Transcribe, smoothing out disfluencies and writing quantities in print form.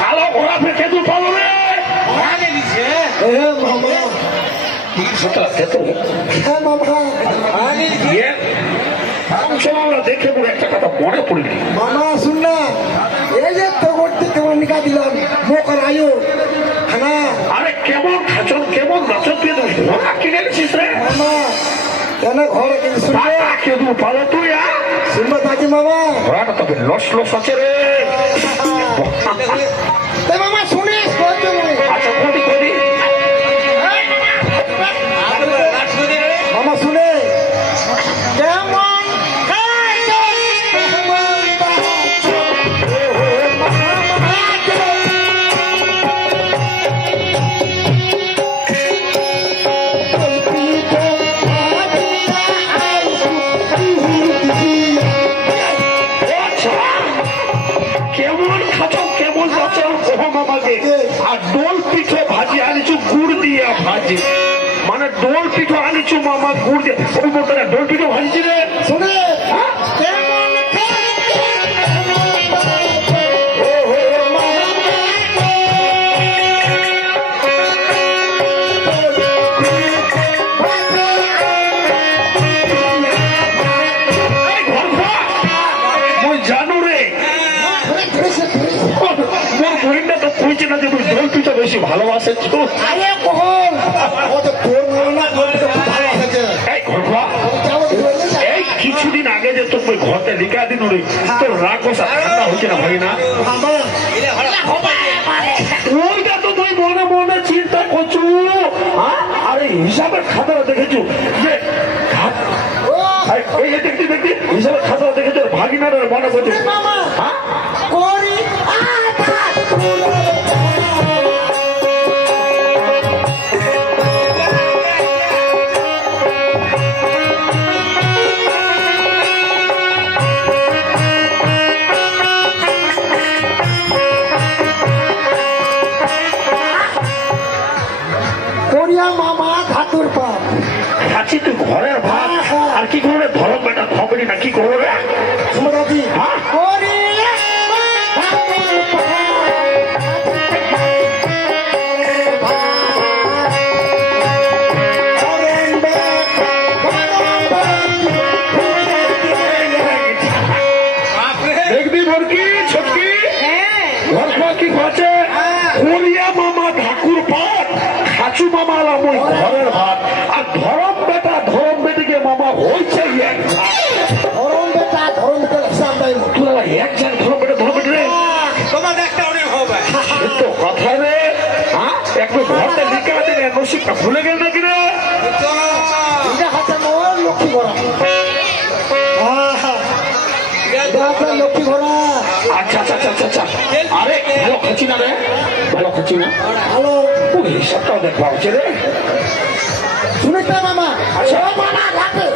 ভালো ঘোরা ফেঁকে দু পাবো রে দেখে বলে একটা কথা মনে পড়িনি মামা শুন না এই যে তো করতে কেমন নিকা দিলাম মোকার আয়ু হ্যাঁ আরে কেমন খাচন কেমন নাচন তুই কিনে নিছিস রে মামা কেন ঘরে কিন্তু শুনবে কেদু পালো তুই শুনবে থাকি মামা ঘোড়াটা তবে লস লস আছে রে মামা শুনিস আচ্ছা কোটি কোটি মামা শুনে কেমন আর ডোল পিঠে ভাজি আনিছু গুড় দিয়ে ভাজি মানে ডোল পিঠে আনিছু মামা গুড় দিয়ে ওই বলতে না ডোল পিঠে ভাজিছি রে শুনে জানো রে মোর বইনটা তো কইছে না যে তুই ডোল পিঠা বেশি ভালোবাসে আরে কখন ও তো তোর না ভালো আছে এই কিছুদিন আগে যে তোর ঘরটা লিখা দিন রে তোর রাগ বসা ঠান্ডা হচ্ছে না ভাই না ওইটা তো তুই মনে মনে চিন্তা করছু আরে হিসাবের খাতাটা দেখেছু যে এই দেখতে দেখতে হিসাবের খাতাটা দেখেছো ভাগিনার মনে করছে করি মামা ধাতুর পাপ আছি তুই ঘরের ভাত আর কি করবে ধরো বেটা খবরি না কি করবে দেখবি বরকি ছটকি ঘর কি খাচ্ছে করিয়া মামা ঠাকুর পাট খাচু মামা ওই ঘরের ভাত আর ধরম বেটিকে মামা হয়েছে ধরম বেটা তোরা এক জান ধরম বেটি রে তোমার একটা অনেক হবে তো কথা রে একটু ঘরটা লিখে আছে নসিবটা ভুলে গেল নাকি রে লক্ষ্মী ঘোড়া লক্ষ্মী ঘোড়া আচ্ছা আচ্ছা আচ্ছা আচ্ছা আরে ভালো খাচ্ছি না রে ভালো খাচ্ছি না ভালো ওই হিসাবটাও দেখবা হচ্ছে রে শুনেছ মামা আচ্ছা মামা রাখে